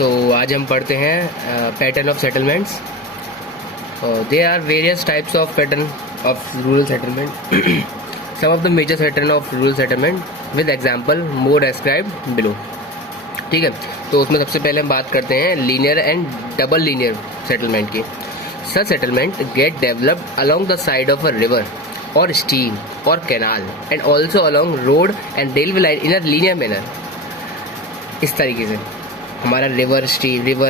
तो आज हम पढ़ते हैं pattern of settlements. There are various types of pattern of rural settlement. Some of the major pattern of rural settlement with example more described below. ठीक है, तो उसमें सबसे पहले हम बात करते हैं linear and double linear settlement की। Such settlement get developed along the side of a river और स्ट्रीम और canal and also along road and railway line in a linear manner. इस तरीके से हमारा रिवर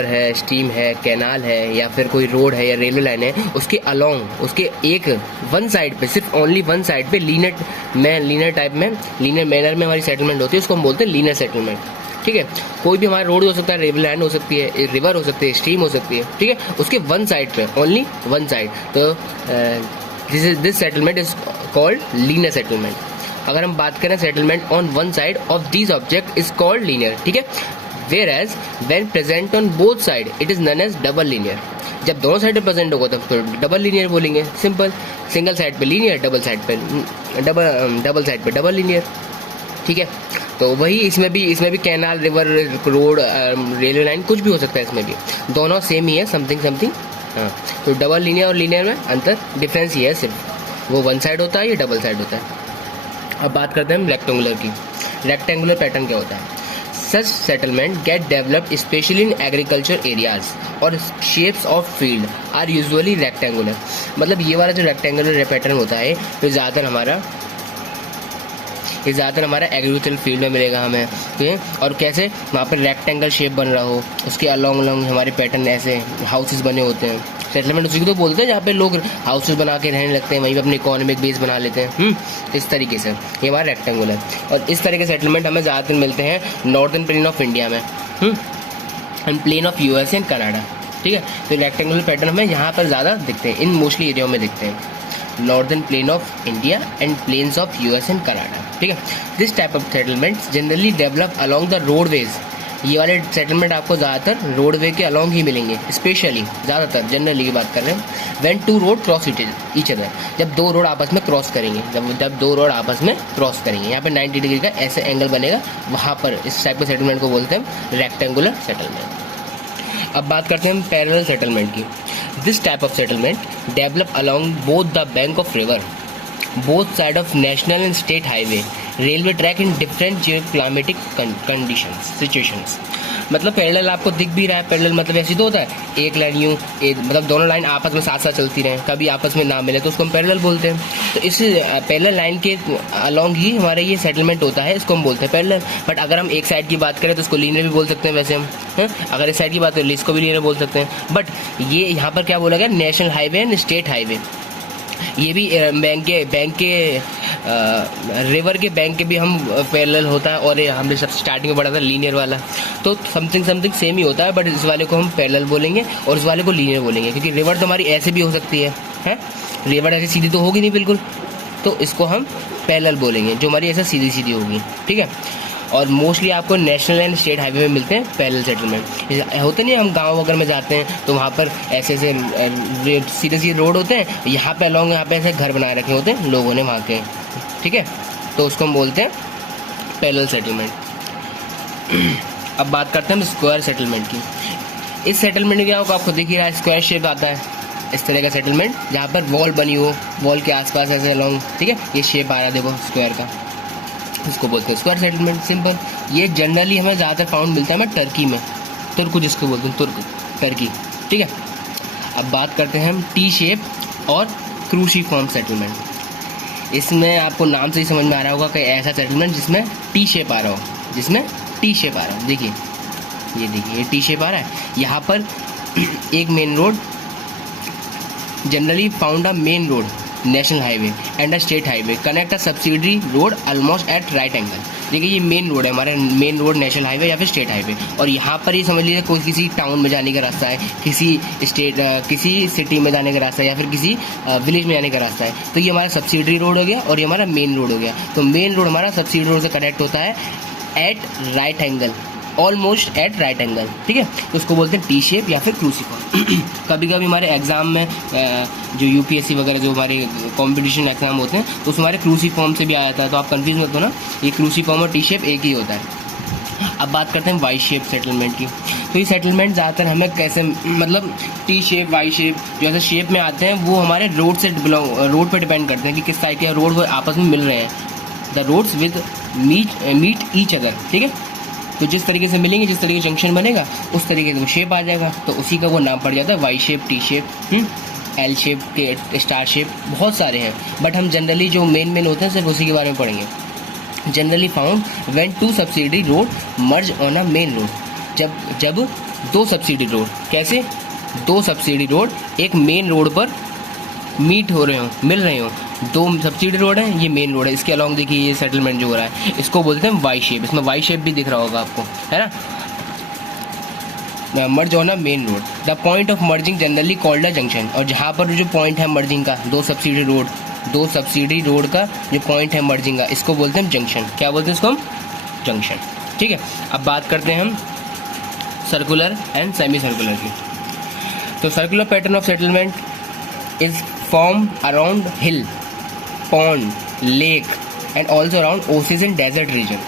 है, स्ट्रीम है, कैनाल है या फिर कोई रोड है या रेलवे लाइन है, उसके अलोंग उसके एक वन साइड पे, सिर्फ ओनली वन साइड पे लीनियर टाइप में, लीनियर मैनर में हमारी सेटलमेंट होती है। उसको हम बोलते हैं लीनियर सेटलमेंट। ठीक है, कोई भी हमारा रोड हो सकता है, रेलवे लाइन हो सकती है, रिवर हो सकती है, स्ट्रीम हो सकती है। ठीक है, उसके वन साइड पे, ओनली वन साइड। तो this settlement is called linear settlement. अगर हम बात करें settlement on one side of this object is called linear. ठीक है, whereas when present on both side it is known as double linear। जब दोनों side पे प्रेजेंट होगा तब तो डबल लीनियर बोलेंगे। सिंपल, सिंगल साइड पे लीनियर, डबल साइड पे डबल लीनियर। ठीक है, तो वही इसमें भी canal, river, road, railway line कुछ भी हो सकता है। इसमें भी दोनों सेम ही है, समथिंग। हाँ, तो डबल लीनियर और लीनियर में अंतर, डिफरेंस ये है सिर्फ, वो वन साइड होता है, ये डबल साइड होता है। अब बात करते हैं रेक्टेंगुलर की। रेक्टेंगुलर पैटर्न क्या होता है? Such settlement get developed especially in agriculture areas और shapes of field are usually rectangular। मतलब ये वाला जो रेक्टेंगुलर पैटर्न होता है तो ज़्यादातर हमारा एग्रीकल्चर फील्ड में मिलेगा हमें। ठीक है, और कैसे वहाँ पर रेक्टेंगल शेप बन रहा हो, उसके अलोंग हमारे पैटर्न ऐसे हाउसेस बने होते हैं। सेटलमेंट उसी को तो बोलते हैं जहाँ पे लोग हाउसेस बना के रहने लगते हैं, वहीं पे अपने इकोनॉमिक बेस बना लेते हैं। इस तरीके से ये हमारा रेक्टेंगुलर। और इस तरह के सेटलमेंट हमें ज़्यादातर मिलते हैं नॉर्दर्न प्लेन ऑफ इंडिया में and plain of US and Canada. ठीक है, तो रेक्टेंगुलर पैटर्न हमें यहाँ पर ज़्यादा दिखते हैं, इन मोस्टली एरिया में दिखते हैं, northern plain of India and plains of US and Canada. ठीक है, this type of settlements generally develop along the roadways. ये वाले सेटलमेंट आपको ज़्यादातर रोडवे के अलोंग ही मिलेंगे, स्पेशली ज़्यादातर जनरली की बात कर रहे हैं। When two road cross each other, जब दो रोड आपस में क्रॉस करेंगे, जब दो रोड आपस में क्रॉस करेंगे, यहाँ पे 90 डिग्री का ऐसे एंगल बनेगा, वहाँ पर इस टाइप के सेटलमेंट को बोलते हैं रेक्टेंगुलर सेटलमेंट। अब बात करते हैं पैरेलल सेटलमेंट की। This type of settlement develop along both the bank of river, both side of national and state highway, railway track in different geoclimatic conditions situations. मतलब पैरेलल आपको दिख भी रहा है, पैरेलल मतलब ऐसी तो होता है एक लाइन यूँ, मतलब दोनों लाइन आपस में साथ साथ चलती रहें, कभी आपस में ना मिले तो उसको हम पैरेलल बोलते हैं। तो इस पैरेलल लाइन के अलोंग ही हमारा ये सेटलमेंट होता है, इसको हम बोलते हैं पैरेलल। बट अगर हम एक साइड की बात करें तो इसको लीनियर भी बोल सकते हैं वैसे हम, अगर इस साइड की बात करें इसको भी लीनियर बोल सकते हैं। बट ये यहाँ पर क्या बोला गया, national highway and state highway. ये भी बैंक के रिवर के बैंक के भी हम पैरेलल होता है, और हमने सब स्टार्टिंग में पढ़ा था लीनियर वाला, तो समथिंग सेम ही होता है। बट इस वाले को हम पैरेलल बोलेंगे और इस वाले को लीनियर बोलेंगे, क्योंकि रिवर तो हमारी ऐसे भी हो सकती है, रिवर ऐसे सीधी तो होगी नहीं बिल्कुल, तो इसको हम पैरेलल बोलेंगे, जो हमारी ऐसे सीधी होगी। ठीक है, और मोस्टली आपको नेशनल एंड स्टेट हाईवे में मिलते हैं पैरेलल सेटलमेंट। होते नहीं, हम गांव वगैरह में जाते हैं तो वहाँ पर ऐसे सीधे रोड होते हैं, यहाँ पे अलोंग यहाँ पे ऐसे घर बनाए रखे होते हैं लोगों ने वहाँ के। ठीक है, तो उसको हम बोलते हैं पैरेलल सेटलमेंट। अब बात करते हैं हम स्क्वायर सेटलमेंट की। इस सेटलमेंट में क्या होगा, आपको दिख ही रहा है, स्क्वायर शेप आता है, इस तरह का सेटलमेंट जहाँ पर वॉल बनी हो, वॉल के आसपास ऐसे अलोंग। ठीक है, ये शेप आ रहा है देखो स्क्वायर का, इसको बोलते हैं स्क्वायर सेटलमेंट। सिंपल, ये जनरली हमें ज़्यादातर फाउंड मिलता है हमें टर्की में, तुर्क जिसको बोलते हैं, टर्की। ठीक है, अब बात करते हैं हम टी शेप और क्रूसीफॉर्म सेटलमेंट। इसमें आपको नाम से ही समझ में आ रहा होगा कि ऐसा सेटलमेंट जिसमें टी शेप आ रहा हो, देखिए ये टी शेप आ रहा है। यहाँ पर एक main road, generally found a main road, national highway and a state highway connect a subsidiary road almost at right angle. देखिए ये मेन रोड है हमारा, मेन रोड नेशनल हाईवे या फिर स्टेट हाईवे, और यहाँ पर ये समझ लीजिए कोई किसी टाउन में जाने का रास्ता है, किसी सिटी में जाने का रास्ता है, या फिर किसी विलेज में जाने का रास्ता है। तो ये हमारा सब्सिडरी रोड हो गया और ये हमारा मेन रोड हो गया। तो मेन रोड हमारा सब्सिडरी रोड से कनेक्ट होता है at right angle, almost at right angle. ठीक है, तो उसको बोलते हैं टी शेप या फिर क्रूसीफॉर्म। कभी कभी हमारे एग्जाम में जो यूपीएससी वगैरह जो हमारे कंपटीशन एग्जाम होते हैं तो उसमें हमारे क्रूसीफॉर्म से भी आ जाता है, तो आप कंफ्यूज मत हो ना, ये क्रूसीफॉर्म और टी शेप एक ही होता है। अब बात करते हैं वाई शेप सेटलमेंट की। तो ये सेटलमेंट ज़्यादातर हमें कैसे, मतलब टी शेप, वाई शेप जो ऐसे शेप में आते हैं वो हमारे रोड से रोड पर डिपेंड करते हैं कि किस टाइप के रोड वो आपस में मिल रहे हैं। The roads with meet each other, ठीक है। तो जिस तरीके से मिलेंगे, जिस तरीके जंक्शन बनेगा उस तरीके से वो शेप आ जाएगा, तो उसी का वो नाम पड़ जाता है Y shape, T shape, L shape के, स्टार शेप, बहुत सारे हैं। बट हम जनरली जो मेन होते हैं सिर्फ उसी के बारे में पढ़ेंगे। Generally found when two subsidy road merge on a main road, जब दो सब्सिडी रोड, कैसे दो सब्सिडी रोड एक मेन रोड पर मीट हो रहे हो, मिल रहे हो। दो सब्सिडी रोड है, ये मेन रोड है, इसके अलॉन्ग देखिए ये सेटलमेंट जो हो रहा है इसको बोलते हैं वाई शेप। इसमें वाई शेप भी दिख रहा होगा आपको, है ना। Merge on a main road, the point of merging generally called a junction. और जहाँ पर जो पॉइंट है मर्जिंग का, दो सब्सिडी रोड का जो पॉइंट है मर्जिंग का, इसको बोलते हैं जंक्शन। क्या बोलते हैं इसको हम? जंक्शन, ठीक है। अब बात करते हैं हम सर्कुलर एंड सेमी सर्कुलर की। तो circular pattern of settlement is form around hill, pond, lake and also around oasis and desert region.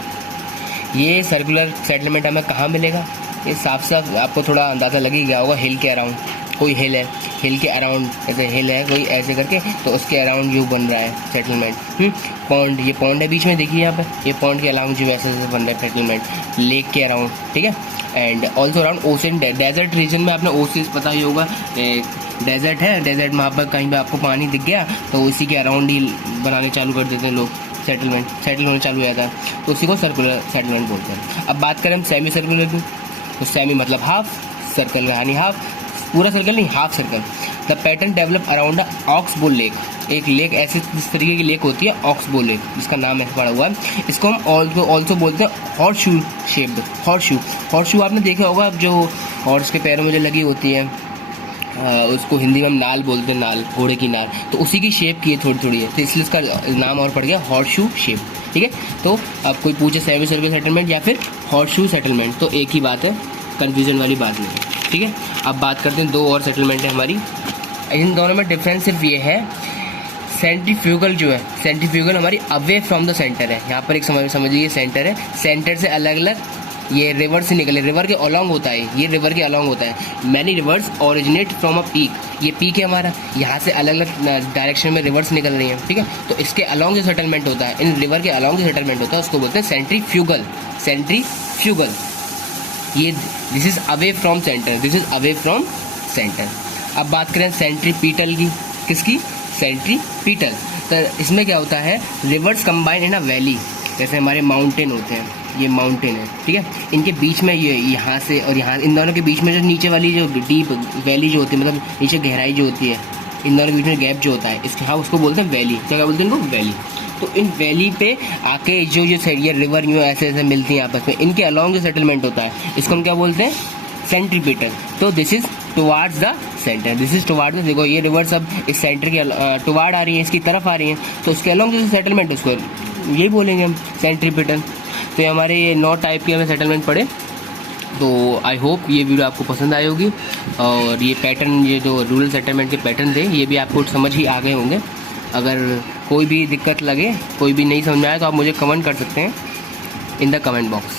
ये सर्कुलर सेटलमेंट हमें कहाँ मिलेगा? ये साफ साफ आपको थोड़ा अंदाज़ा लग ही गया होगा। हिल के अराउंड, कोई हिल है, हिल के अराउंड, ऐसे हिल है कोई ऐसे करके, तो उसके अराउंड व्यू बन रहा है सेटलमेंट। पॉन्ड, ये पॉन्ड है बीच में, देखिए यहाँ पे, ये पॉन्ड के अराउंड जो ऐसे ऐसे बन रहा है सेटलमेंट। लेक के अराउंड, ठीक है। And also around ocean, desert region में आपने ओसिस पता ही होगा, डेजर्ट है, डेजर्ट में वहाँ पर कहीं पर आपको पानी दिख गया तो उसी के अराउंड ही बनाने चालू कर देते हैं लोग, सेटल होना चालू हो जाता है, तो उसी को सर्कुलर सेटलमेंट बोलते हैं। अब बात करें हम सेमी सर्कुलर की, तो सेमी मतलब हाफ, सर्कल यानी हाफ, पूरा सर्कल नहीं, half circle. The pattern develop around oxbow lake, एक लेक ऐसे इस तरीके की लेक होती है ऑक्स बोल लेक, जिसका नाम ऐसे पड़ा हुआ है। इसको हम ऑल्सो बोलते हैं horse shoe shaped. Horse shoe आपने देखा होगा, जो हॉर्स के पैरों में जो लगी होती है, उसको हिंदी में हम नाल बोलते हैं, नाल, घोड़े की नाल, तो उसी की शेप की है थोड़ी है, तो इसलिए इसका नाम और पड़ गया हॉर्स शू शेप, ठीक है। तो अब कोई पूछे सेमी सर्कुलर सेटलमेंट या फिर हॉर्स शू सेटलमेंट, तो एक ही बात है, कन्फ्यूजन वाली बात नहीं है, ठीक है। अब बात करते हैं दो और सेटलमेंट है हमारी, इन दोनों में डिफरेंस सिर्फ ये है, सेंट्रीफ्यूगल जो है, सेंट्रीफ्यूगल हमारी अवे फ्रॉम द सेंटर है। यहाँ पर एक समझिए सेंटर है, सेंटर से अलग अलग ये रिवर से निकले, रिवर के अलॉन्ग होता है, ये रिवर के अलॉन्ग होता है। Many reverse originate from a peak, ये पीक है हमारा, यहाँ से अलग अलग डायरेक्शन में रिवर्स निकल रही हैं, ठीक है। तो इसके अलॉन्ग जो सेटलमेंट होता है, इन रिवर के अलॉन्ग जो सेटलमेंट होता है उसको बोलते हैं सेंट्रीफ्यूगल। ये this is away from centre, this is away from centre. अब बात करें सेंट्रीपिटल की, किसकी? सेंट्रीपिटल। तो इसमें क्या होता है, reverse combine in a valley, जैसे हमारे माउंटेन होते हैं, ये माउंटेन है, ठीक है, इनके बीच में ये यहाँ से और यहाँ, इन दोनों के बीच में जो नीचे वाली जो डीप वैली जो होती है, मतलब नीचे गहराई जो होती है, इन दोनों के बीच में गैप जो होता है, इसके हाँ उसको बोलते हैं वैली। क्या बोलते हैं इनको? वैली। तो इन वैली पे आके जो ये रिवर यूँ ऐसे ऐसे मिलती हैं आपस में, इनके अलॉन्ग जो सेटलमेंट होता है इसको हम क्या बोलते हैं? सेंट्रीपिटल। तो this is towards the centre, this is towards the, देखो ये रिवर सब इस सेंटर के टुवार्ड आ रही है, इसकी तरफ आ रही है, तो उसके अलॉन्ग जो सेटलमेंट है उसको यही बोलेंगे हम, सेंट्रीपिटल। तो ये हमारे ये 9 टाइप के हमें सेटलमेंट पड़े। तो आई होप ये वीडियो आपको पसंद आई होगी, और ये पैटर्न, ये जो रूरल सेटलमेंट के पैटर्न थे, ये भी आपको समझ ही आ गए होंगे। अगर कोई भी दिक्कत लगे, कोई भी नहीं समझ में आए, तो आप मुझे कमेंट कर सकते हैं इन द कमेंट बॉक्स,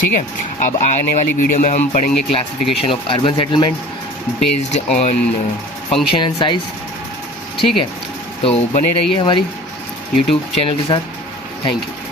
ठीक है। अब आने वाली वीडियो में हम पढ़ेंगे classification of urban settlement based on function and size, ठीक है। तो बने रहिए हमारी यूट्यूब चैनल के साथ। Thank you.